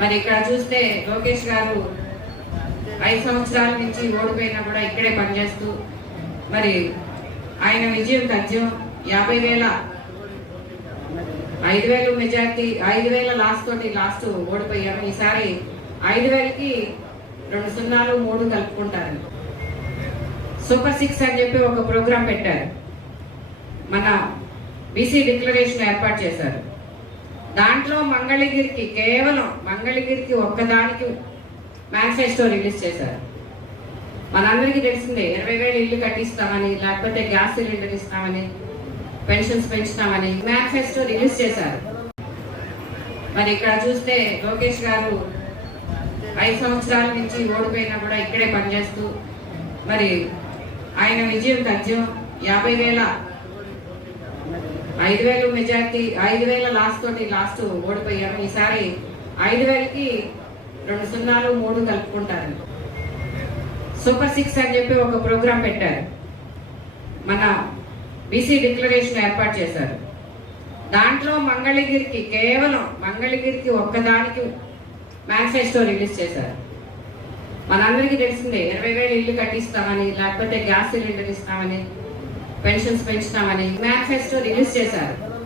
మరి ఇక్కడ చూస్తే లోకేష్ గారు 5 సంవత్సరాల నుంచి ఓడిపోయినా కూడా ఇక్కడే పనిచేస్తూ మరి ఆయన విజయం తథ్యం 50,000 5,000 మెజార్టీ 5,000 లాస్ట్ ఓడిపోయాము. ఈసారి 5,000కి 2 సున్నాలు 3 కలుపుకుంటారు. సూపర్ 6 అని చెప్పి ఒక ప్రోగ్రాం పెట్టారు. మన బీసీ డిక్లరేషన్ ఏర్పాటు చేశారు. దాంట్లో కేవలం మంగళగిరికి ఒక్కదానికి మేనిఫెస్టో రిలీజ్ చేశారు. మనందరికీ తెలిసిందే 20,000 ఇల్లు కట్టిస్తామని, లేకపోతే గ్యాస్ సిలిండర్ ఇస్తామని, పెన్షన్స్ పెంచుతామని మేనిఫెస్టో రిలీజ్ చేశారు. మరి ఇక్కడ చూస్తే లోకేష్ గారు 5 సంవత్సరాల నుంచి ఓడిపోయినా కూడా ఇక్కడే పనిచేస్తూ మరి ఆయన విజయం తథ్యం 5,000 మెజార్టీ 5,000 లాస్ట్ ఓడిపోయాము. ఈసారి 5,000కి 2 సున్నాలు 3 కలుపుకుంటారు. సూపర్ 6 అని చెప్పి ఒక ప్రోగ్రాం పెట్టారు. మన బీసీ డిక్లరేషన్ ఏర్పాటు చేశారు. దాంట్లో కేవలం మంగళగిరికి ఒక్కదానికి మేనిఫెస్టో రిలీజ్ చేశారు. మనందరికీ తెలిసిందే 20,000 ఇల్లు కట్టిస్తామని, లేకపోతే గ్యాస్ సిలిండర్ ఇస్తామని, పెన్షన్స్ పెంచుతామని మేనిఫెస్టో రిలీజ్ చేశారు.